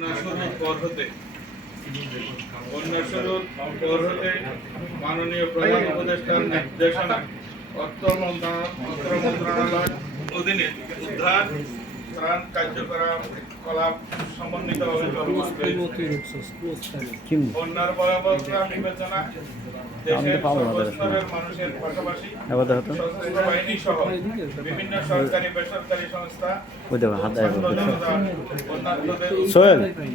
বন্যা শুরুর পর হতে মাননীয় প্রধান উপদেষ্টার নির্দেশনা অর্থ মন্ত্রণালয় অধীনে উদ্ধার ত্রাণ কার্যকলাপ সমন্বিতভাবে বন্যার ভয়াবহতা বিবেচনা দেশের সর্বস্তরের মানুষের পাশাপাশি সশস্ত্র বাহিনী সহ বিভিন্ন সরকারি বেসরকারি সংস্থা বন্যার্থদের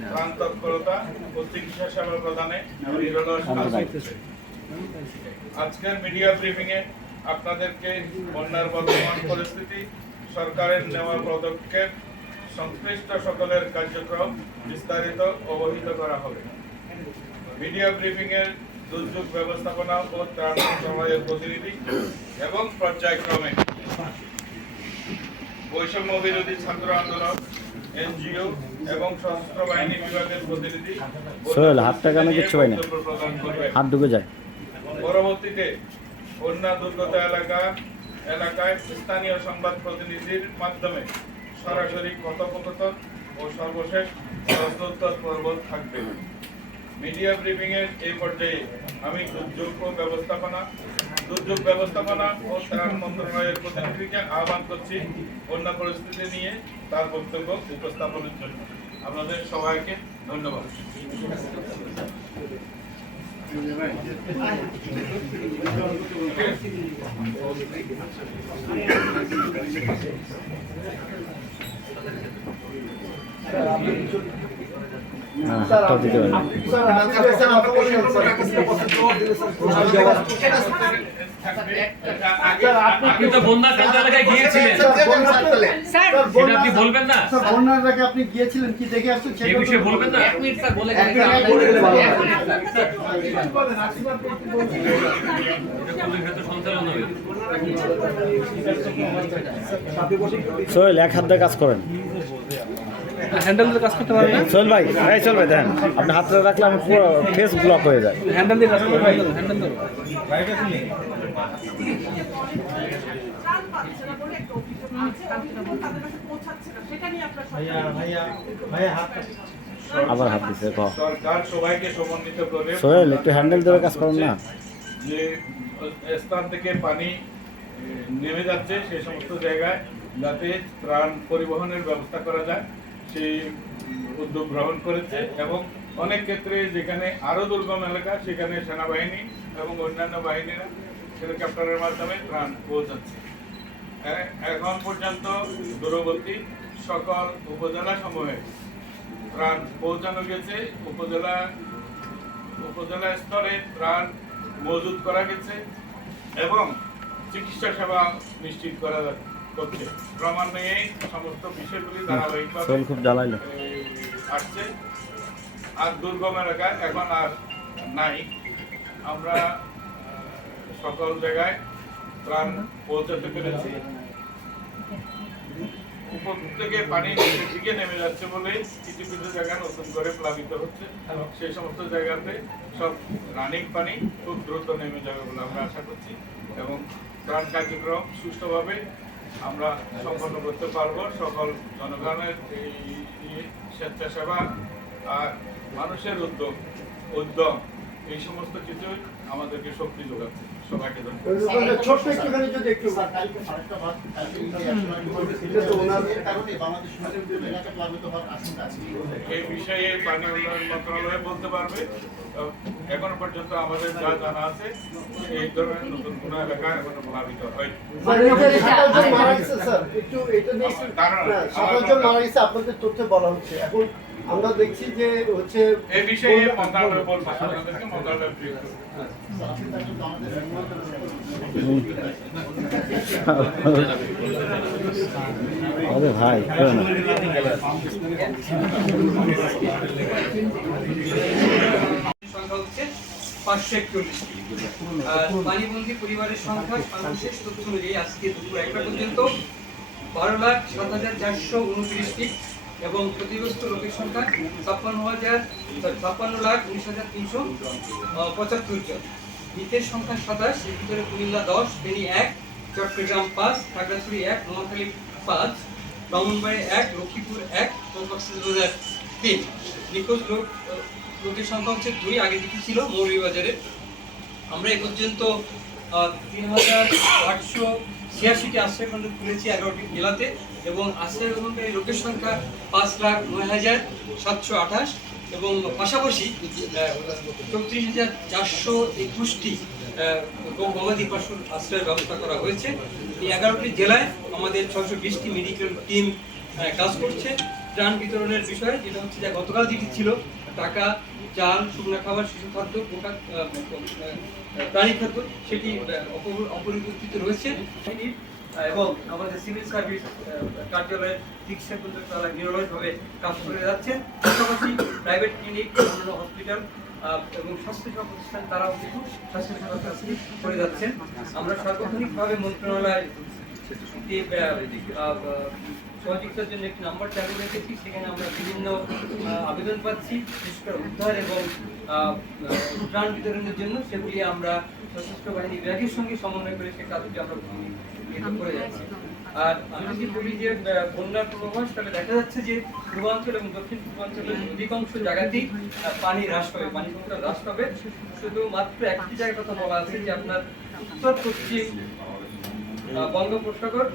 ত্রাণ তৎপরতা ও চিকিৎসা সেবা প্রদানে আজকের মিডিয়া ব্রিফিং এ আপনাদেরকে বন্যার বর্তমান পরিস্থিতি, সরকারের নেওয়া পদক্ষেপ, সংশ্লিষ্ট সকলের কার্যক্রম বিস্তারিত অবহিত করা হবে। মিডিয়া ব্রিফিং এর দুর্যোগ ব্যবস্থাপনা ও ত্রাণ মন্ত্রণালয়ের প্রতিনিধি এবং পর্যায়ক্রমে বৈষম্য বিরোধী ছাত্র আন্দোলন, এনজিও এবং সশস্ত্র বাহিনী বিভাগের প্রতিনিধি হাত ঢুকে যায়। পরবর্তীতে বন্যা দুর্গত এলাকায় স্থানীয় সংবাদ প্রতিনিধির মাধ্যমে সরাসরি কথোপকথন ও সর্বশেষ প্রশ্নোত্তর পর্ব থাকবে। মিডিয়া ব্রিফিং এর এই পর্যায়ে আমি দুর্যোগ ব্যবস্থাপনা ও ত্রাণ মন্ত্রণালয়ের প্রতিনিধিকে আহ্বান করছি বন্যা পরিস্থিতি নিয়ে তার বক্তব্য উপস্থাপনের জন্য। আপনাদের সবাইকে ধন্যবাদ। আপনি তো বন্যাক্রান্ত এলাকায় গিয়েছিলেন, আপনি বলবেন না? বন্যার এলাকায় আপনি গিয়েছিলেন, কি দেখে আসছেন সেই বিষয়ে বলবেন না? এক মিনিট স্যার বলে সোহেল, এক হাত দিয়ে কাজ করেন। হ্যান্ডেল দিয়ে কাজ করতে পারেন না সোহেল ভাই, চল ভাই, দেখেন আপনি হাতটা রাখলে আমি পুরো ফেস ব্লক হয়ে যায়। হ্যান্ডেল দিয়ে কাজ করেন, হ্যান্ডেল ধরো। আবার হাত দিচ্ছে। সরকার সবাইকে সমন্বিত করে সোহেল, একটু হ্যান্ডেল ধরে কাজ করেন না। যে স্থান থেকে পানি নেমে যাচ্ছে সেই সমস্ত জায়গায় যাতে ত্রাণ পরিবহনের ব্যবস্থা করা যায় সেই উদ্যোগ গ্রহণ করেছে এবং অনেক ক্ষেত্রে যেখানে আরো দুর্গম এলাকা সেখানে সেনাবাহিনী এবং অন্যান্য বাহিনীরা হেলিকপ্টারের মাধ্যমে ত্রাণ পৌঁছাচ্ছে। এখন পর্যন্ত দূরবর্তী সকল উপজেলা সমূহে ত্রাণ পৌঁছানো গেছে। উপজেলা স্তরে ত্রাণ মজুত করা গেছে এবং চিকিৎসা সেবা নিশ্চিত করা করছে। ক্রমান্বয়ে সমস্ত বিষয়গুলি ধারাবাহিকভাবে খুব জ্বালাইলো আসছে। আর দুর্গম এলাকা এখন আর নাই। আমরা সকল জায়গায় ত্রাণ পৌঁছাতে পেরেছি। উপর থেকে পানি নিচের দিকে নেমে যাচ্ছে বলে কিছু কিছু জায়গা নতুন করে প্লাবিত হচ্ছে। সেই সমস্ত জায়গাতে সব রানিং পানি খুব দ্রুত নেমে যাবে বলে আমরা আশা করছি এবং ত্রাণ কার্যক্রম সুষ্ঠুভাবে আমরা সম্পন্ন করতে পারবো। সকল জনগণের এই স্বেচ্ছাসেবা আর মানুষের উদ্যম এই সমস্ত কিছুই আমাদেরকে শক্তি যোগাচ্ছে। সবাইকে ধন্যবাদ। ছোট্ট একটুখানি যদি একটু এই বিষয়ে পানি উন্নয়ন মন্ত্রণালয় বলতে পারবে। এখনো পর্যন্ত আমাদের যা জানা আছে এই ধরনের নতুন কোন এলাকা এখনো প্লাবিত হয়নি। আপনাদের তথ্য বলা হচ্ছে। এখন আমরা দেখছি যে হচ্ছে এই বিষয়ে মন্ত্রণালয় বলবে, আপনাদেরকে মন্ত্রণালয় ব্রিফ করবে। আরে ভাই, কেউ না। সংখ্যা হচ্ছে 541। আর পানিবন্দী পরিবারের সংখ্যা সর্বশেষ তথ্য অনুযায়ী আজকে দুপুর 1টা পর্যন্ত 12,07,429টি এবং ক্ষতিগ্রস্ত লোকের সংখ্যা 56,19,375 জন। মৃতের সংখ্যা 27, এর ভিতরে কুমিল্লা 10, ফেনী 1, চট্টগ্রাম 5, খাগড়াছড়ি 1, নোয়াখালী 5, ব্রাহ্মণবাড়িয়া 1, লক্ষ্মীপুর 1 ও কক্সবাজার 3। নিখোঁজ লোকের সংখ্যা হচ্ছে 2, আগে দিকে ছিল মৌলভীবাজারে। আমরা এ পর্যন্ত 3,886টি আশ্রয়কেন্দ্র খুলেছি 11টি জেলাতে, এবং আশ্রয়কেন্দ্রের লোকের সংখ্যা 5,09,728, এবং পাশাপাশি 34,421টি গবাদি পশুর আশ্রয়ের ব্যবস্থা করা হয়েছে। এই 11টি জেলায় আমাদের 620টি মেডিকেল টিম কাজ করছে। ত্রাণ বিতরণের বিষয়ে যেটা হচ্ছে যে গতকাল যেটি ছিল টাকা, চাল, শুকনো খাবার, শিশু খাদ্য, প্রাণী খাদ্য, সেটি অপরিবর্তিত রয়েছে। এবং আমাদের সিভিল সার্ভিস কার্যালয়ের চিকিৎসা কেন্দ্র তারা নিরলসভাবে কাজ করে যাচ্ছেন। পাশাপাশি প্রাইভেট ক্লিনিক, অন্যান্য হসপিটাল এবং স্বাস্থ্যসেবা প্রতিষ্ঠান তারাও কিন্তু স্বাস্থ্যসেবা কাজ করে যাচ্ছেন। আমরা সার্বক্ষণিকভাবে মন্ত্রণালয় সহযোগিতার জন্য একটি নাম্বার চালু রেখেছি, সেখানে আমরা বিভিন্ন আবেদন পাচ্ছি, বিশেষ করে উদ্ধার এবং ত্রাণ বিতরণের জন্য। সেগুলি আমরা সশস্ত্র বাহিনী বিভাগের সঙ্গে সমন্বয় করে সে কাজটি আমরা করে যাচ্ছি। আর আমি যদি বলি যে বন্যার পূর্বাভাস, তাহলে দেখা যাচ্ছে যে পূর্বাঞ্চল এবং দক্ষিণ পূর্বাঞ্চলের অধিকাংশ জায়গাতেই পানি হ্রাস পাবে, পানি সংখ্যা হ্রাস পাবে। শুধুমাত্র একটি জায়গার কথা বলা আছে যে আপনার উত্তর পশ্চিম বঙ্গোপসাগর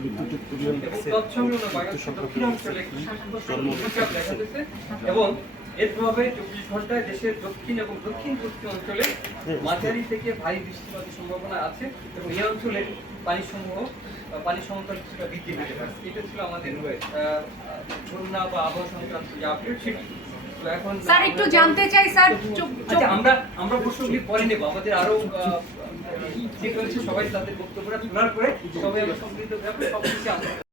এবং তৎসংলগ্ন বাংলাদেশের দক্ষিণাঞ্চলে দেখা যাচ্ছে, এবং এর প্রভাবে 24 ঘন্টায় দেশের দক্ষিণ এবং দক্ষিণ পশ্চিম অঞ্চলে মাঝারি থেকে ভারী বৃষ্টিপাতের সম্ভাবনা আছে, এবং এই অঞ্চলে পানি সমতল কিছুটা বৃদ্ধি পেতে পারে। এটা ছিল আমাদের বন্যা বা আবহাওয়া সংক্রান্ত যে আপডেট সেটি। তো এখন স্যার একটু জানতে চাই স্যার, আচ্ছা, আমরা প্রশ্নগুলি পরে নেব। আমাদের আরো যে রয়েছে সবাই তাদের বক্তব্যটা তোলার পরে সবাই আমরা সম্মিলিত ব্যাপারে সব কিছু